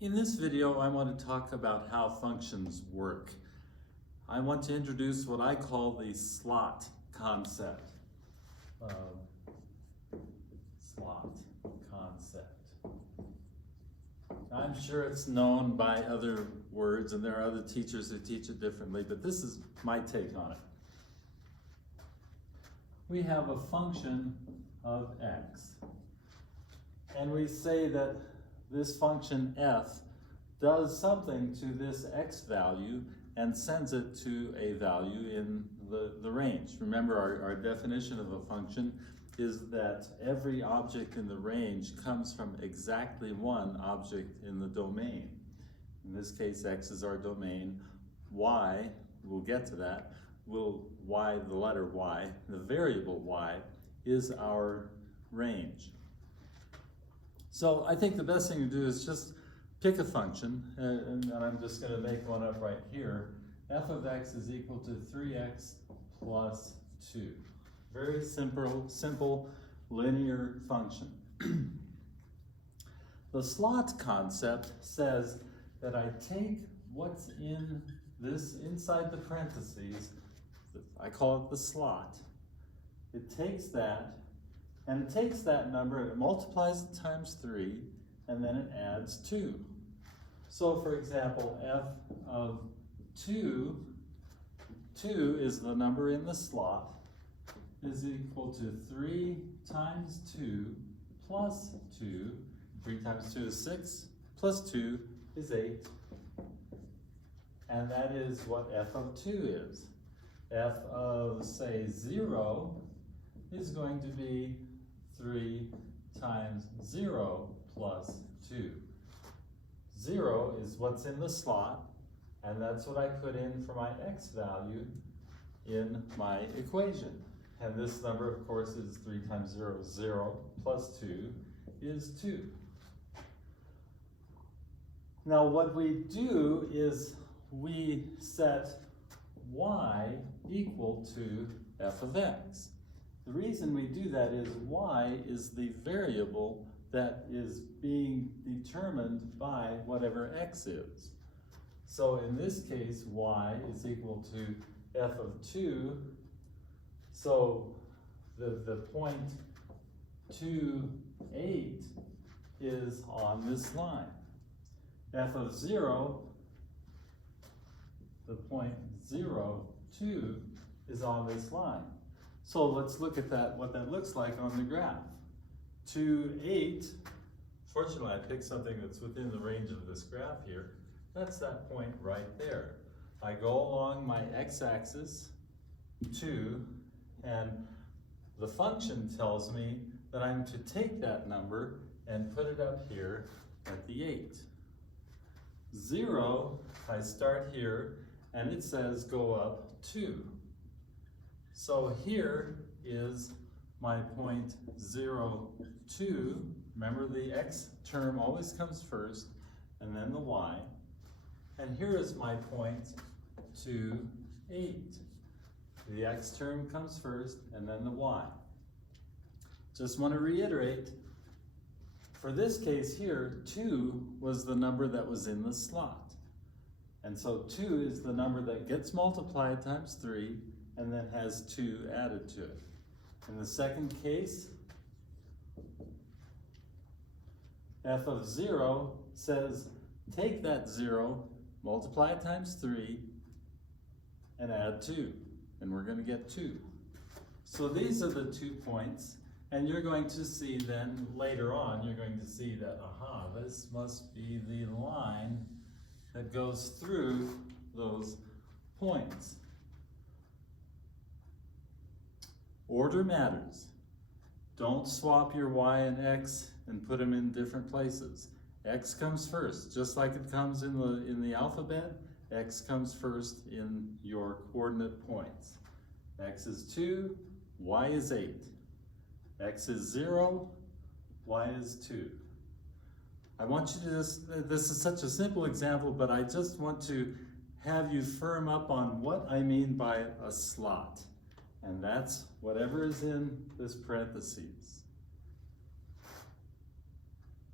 In this video, I want to talk about how functions work. I want to introduce what I call the slot concept. I'm sure it's known by other words, and there are other teachers who teach it differently, but this is my take on it. We have a function of x, and we say that this function f does something to this x value and sends it to a value in the range. Remember, our definition of a function is that every object in the range comes from exactly one object in the domain. In this case, x is our domain. Y, we'll get to that, the letter y, the variable y, is our range. So I think the best thing to do is just pick a function, and I'm just going to make one up right here. F of x is equal to 3x plus 2. Very simple linear function. The slot concept says that I take what's in this inside the parentheses, I call it the slot. It takes that, and it takes that number and it multiplies it times 3, and then it adds 2. So for example, f of 2 is the number in the slot, is equal to 3 times 2 plus 2. 3 times 2 is 6, plus 2 is 8. And that is what f of 2 is. F of, say, 0 is going to be 3 times 0 plus 2. 0 is what's in the slot, and that's what I put in for my x value in my equation. And this number, of course, is 3 times 0 is 0, plus 2 is 2. Now what we do is we set y equal to f of x. The reason we do that is y is the variable that is being determined by whatever x is. So in this case, y is equal to f of 2. So the point 2, 8 is on this line. F of 0, the point 0, 2 is on this line. So let's look at that, what that looks like on the graph. 2, 8, fortunately I picked something that's within the range of this graph here. That's that point right there. I go along my x-axis, 2, and the function tells me that I'm to take that number and put it up here at the 8. 0, I start here, and it says go up 2. So here is my point 0, 2. Remember, the x term always comes first, and then the y. And here is my point 2, 8. The x term comes first, and then the y. Just want to reiterate, for this case here, 2 was the number that was in the slot. And so 2 is the number that gets multiplied times 3, and then has 2 added to it. In the second case, f of 0 says take that 0, multiply it times 3, and add 2. And we're going to get 2. So these are the 2 points, and you're going to see then later on, you're going to see that, aha, this must be the line that goes through those points. Order matters. Don't swap your y and x and put them in different places. X comes first, just like it comes in the alphabet. X comes first in your coordinate points. X is 2, y is 8. X is 0, y is 2. I want you to this is such a simple example, but I just want to have you firm up on what I mean by a slot. And that's whatever is in this parentheses.